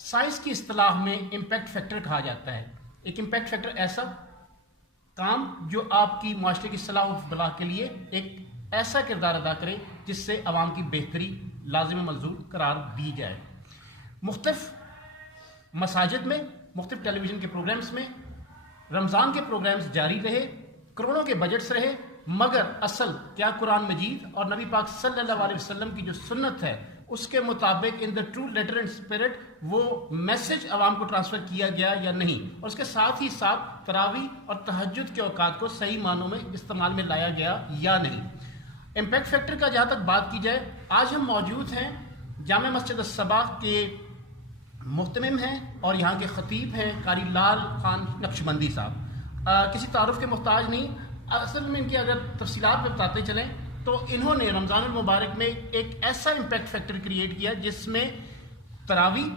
Science کی اصطلاح میں امپیکٹ فیکٹر کہا جاتا ہے. ایک امپیکٹ فیکٹر ایسا کام جو آپ کی معاشرے کی صلاح و فلاح کے لیے ایک ایسا کردار ادا کرے جس سے عوام کی بہتری لازم ملزوم قرار دی جائے. مختلف مساجد میں، مختلف ٹیلی ویژن کے پروگرامز میں رمضان کے پروگرامز جاری رہے، کروڑوں کے بجٹس رہے، مگر اصل کیا قرآن مجید اور نبی پاک صلی اللہ علیہ وسلم کی جو سنت ہے اس کے مطابق in the true letter and spirit وہ میسج عوام کو ٹرانسفر کیا گیا یا نہیں، اور اس کے ساتھ ہی ساتھ تراویح اور تہجد کے اوقات کو صحیح معنوں میں استعمال میں لایا گیا یا نہیں. امپیکٹ فیکٹر کا جہاں تک بات کی جائے، آج ہم موجود ہیں جامع مسجد الصبا کے محتمم ہیں اور یہاں کے خطیب ہیں قاری لال خان نقشبندی صاحب. کسی تعارف کے محتاج نہیں، اصل میں ان کی اگر تفصیلات میں بتاتے چلیں تو انہوں نے رمضان المبارک میں ایک ایسا امپیکٹ فیکٹر کریٹ کیا جس میں تراویح